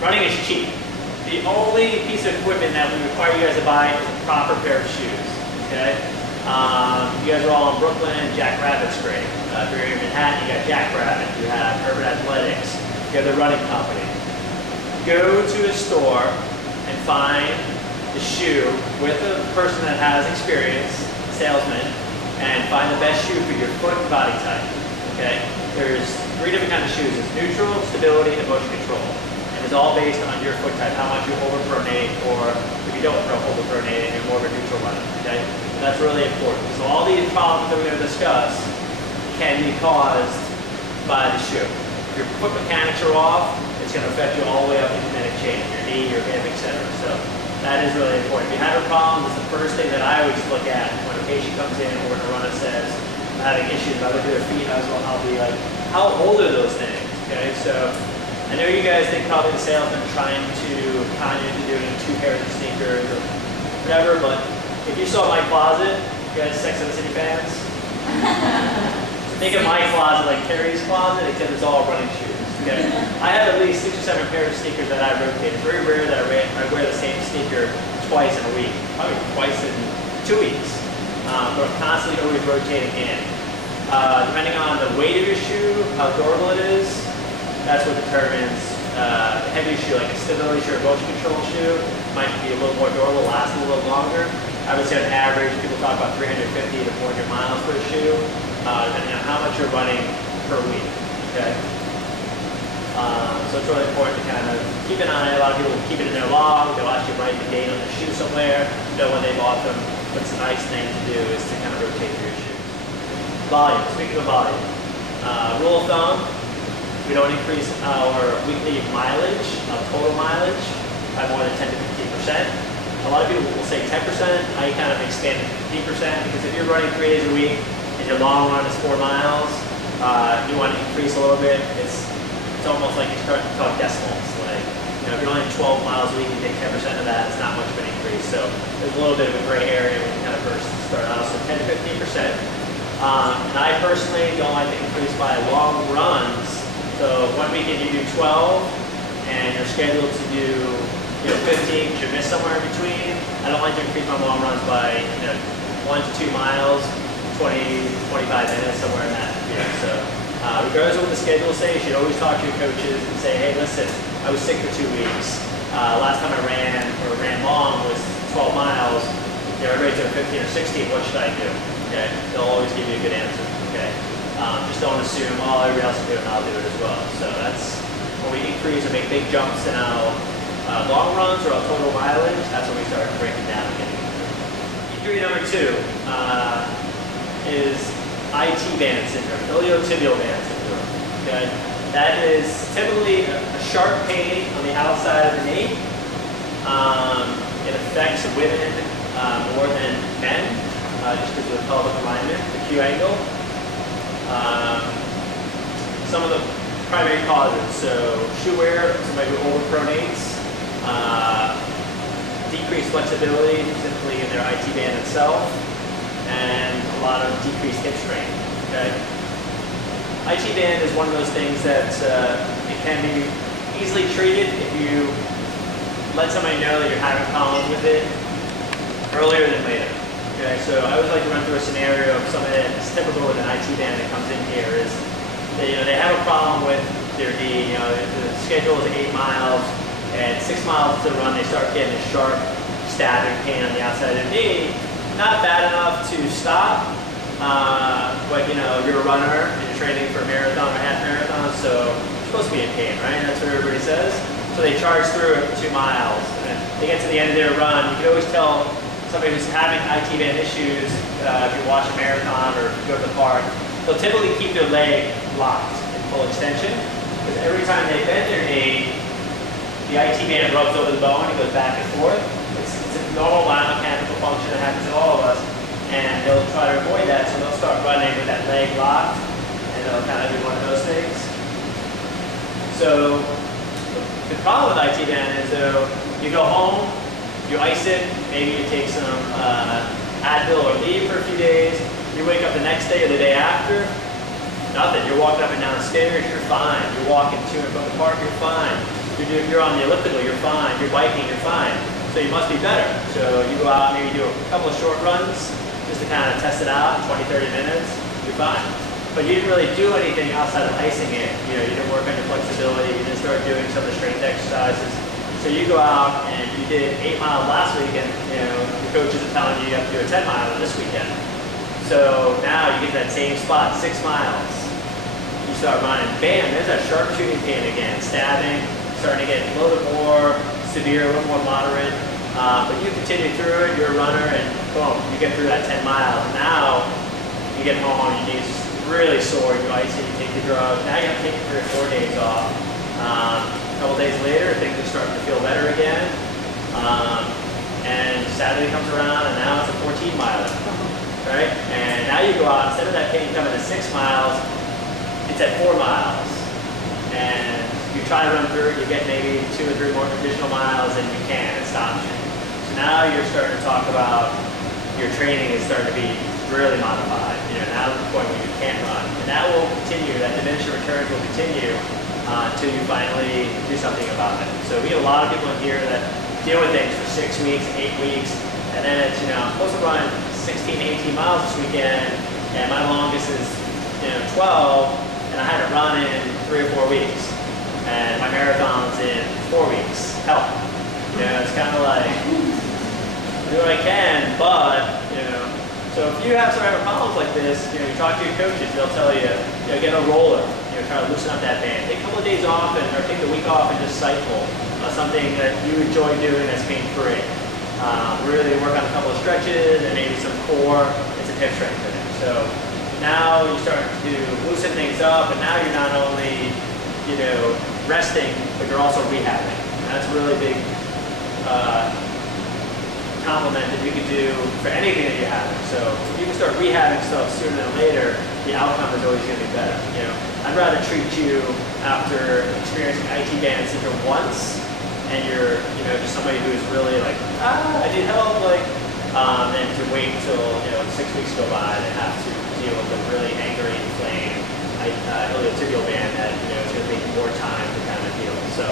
Running is cheap. The only piece of equipment that we require you guys to buy is a proper pair of shoes. Okay? You guys are all in Brooklyn. Jackrabbit's great. If you're in Manhattan, you got Jackrabbit. You have Urban Athletics. You have the running company. Go to a store and find the shoe with a person that has experience, salesman, and find the best shoe for your foot and body type. Okay? There's 3 different kinds of shoes. It's neutral, stability, and motion control. It's all based on your foot type, how much you overpronate, or if you don't overpronate and you're more of a neutral runner, okay? And that's really important. So all these problems that we're going to discuss can be caused by the shoe. If your foot mechanics are off, it's going to affect you all the way up to kinetic chain, your knee, your hip, etc. So that is really important. If you have a problem, it's the first thing that I always look at when a patient comes in or when a runner says, I'm having issues, I look at their feet, I'll be like, how old are those things, okay? So I know you guys think probably the salesman trying to con you into doing 2 pairs of sneakers or whatever, but if you saw my closet, you guys Sex and the City fans? Think of my closet like Terry's closet, except it's all running shoes. Okay? I have at least 6 or 7 pairs of sneakers that I rotate. It's very rare that I wear the same sneaker twice in a week, probably twice in 2 weeks. But I'm constantly always rotating in. Depending on the weight of your shoe, how durable it is, that's what determines a heavier shoe, like a stability shoe or motion control shoe, might be a little more durable, last a little longer. I would say on average, people talk about 350 to 400 miles per shoe, depending on how much you're running per week. Okay. So it's really important to kind of keep an eye. A lot of people keep it in their log. They'll actually write the date on the shoe somewhere, know when they bought them. But it's a nice thing to do is to kind of rotate through your shoes. Volume. Speaking of volume, rule of thumb. We don't increase our weekly mileage, total mileage, by more than 10 to 15%. A lot of people will say 10%. I kind of expand it to 15% because if you're running 3 days a week and your long run is 4 miles, you want to increase a little bit. It's almost like you start to talk decimals. Like, you know, if you're only 12 miles a week, you take 10% of that. It's not much of an increase. So there's a little bit of a gray area when you kind of first start out. So 10 to 15%. And I personally don't like to increase by long runs. So one weekend you do 12, and you're scheduled to do 15, you should miss somewhere in between. I don't like to increase my long runs by 1 to 2 miles, 20, 25 minutes, somewhere in that. So regardless of what the schedule says, you should always talk to your coaches and say, hey, listen, I was sick for 2 weeks. Last time I ran long was 12 miles. Everybody's doing 15 or 16, what should I do? Okay, they'll always give you a good answer. Okay. Just don't assume, oh, everybody else is doing it, I'll do it as well. So that's when we increase or make big jumps in our long runs or our total mileage, that's when we start breaking down and getting into it. Injury number 2 is IT band syndrome, iliotibial band syndrome. Okay? That is typically a sharp pain on the outside of the knee. It affects women more than men, just because of the pelvic alignment, the Q angle. Some of the primary causes, so shoe wear, somebody who overpronates, decreased flexibility, specifically in their IT band itself, and a lot of decreased hip strain. Okay? IT band is one of those things that it can be easily treated if you let somebody know that you're having problems with it earlier than later. Okay, so I always like to run through a scenario of something that's typical with an IT band that comes in here is they have a problem with their knee. The schedule is 8 miles, and 6 miles to run, they start getting a sharp stabbing pain on the outside of their knee. Not bad enough to stop, but you're a runner and you're training for a marathon or half marathon, so you're supposed to be in pain, right? That's what everybody says. So they charge through it for 2 miles, and they get to the end of their run. You can always tell somebody who's having IT band issues, if you watch a marathon or go to the park, they'll typically keep their leg locked in full extension, because every time they bend their knee, the IT band rubs over the bone and goes back and forth. It's a normal biomechanical function that happens to all of us, and they'll try to avoid that, so they'll start running with that leg locked, and they'll kind of do one of those things. So the problem with IT band is though, you go home, you ice it, maybe you take some Advil or leave for a few days, you wake up the next day or the day after, nothing. You're walking up and down the stairs, you're fine. You're walking to and from the park, you're fine. You're on the elliptical, you're fine. You're biking, you're fine. So you must be better. So you go out, maybe do a couple of short runs just to kind of test it out, 20, 30 minutes, you're fine. But you didn't really do anything outside of icing it. You didn't work on your flexibility. You didn't start doing some of the strength exercises. So you go out and you did 8 miles last week, and your coaches are telling you you have to do a 10 mile this weekend. So now you get that same spot, 6 miles. You start running, bam, there's that sharp shooting pain again, stabbing, starting to get a little bit more severe, a little more moderate. But you continue through it, you're a runner, and boom, you get through that 10 miles. Now you get home, your knees really sore, you ice it, you take the drugs. Now you have to take 3 or 4 days off. A couple days later, things are starting to feel better again. And Saturday comes around, and now it's a 14 miler. Right? And now you go out, instead of that pain coming to 6 miles, it's at 4 miles. And you try to run through it, you get maybe 2 or 3 more additional miles, and you can't, it stops you. So now you're starting to talk about your training is starting to be really modified. Now to the point where you can't run. And that will continue, that diminishing returns will continue until you finally do something about it. So we get a lot of people in here that deal with things for 6 weeks, 8 weeks, and then it's, I'm supposed to run 16, 18 miles this weekend, and my longest is 12, and I haven't run in 3 or 4 weeks, and my marathon's in 4 weeks. Help. It's kind of like, I do what I can, but, so if you have some other problems like this, you talk to your coaches, they'll tell you, get a roller, try to loosen up that band. Take a couple of days off, or take the week off and just cycle something that you enjoy doing that's pain-free. Really work on a couple of stretches and maybe some core and some hip strengthening. So now you start to loosen things up, and now you're not only, resting, but you're also rehabbing. And that's a really big compliment that you can do for anything that you have. So if you can start rehabbing stuff sooner than later, the outcome is always going to be better. I'd rather treat you after experiencing IT band syndrome once, and you're just somebody who is really like, I need help, than to wait until 6 weeks go by and have to deal with a really angry, inflamed iliotibial band that is going to take more time to kind of heal. So.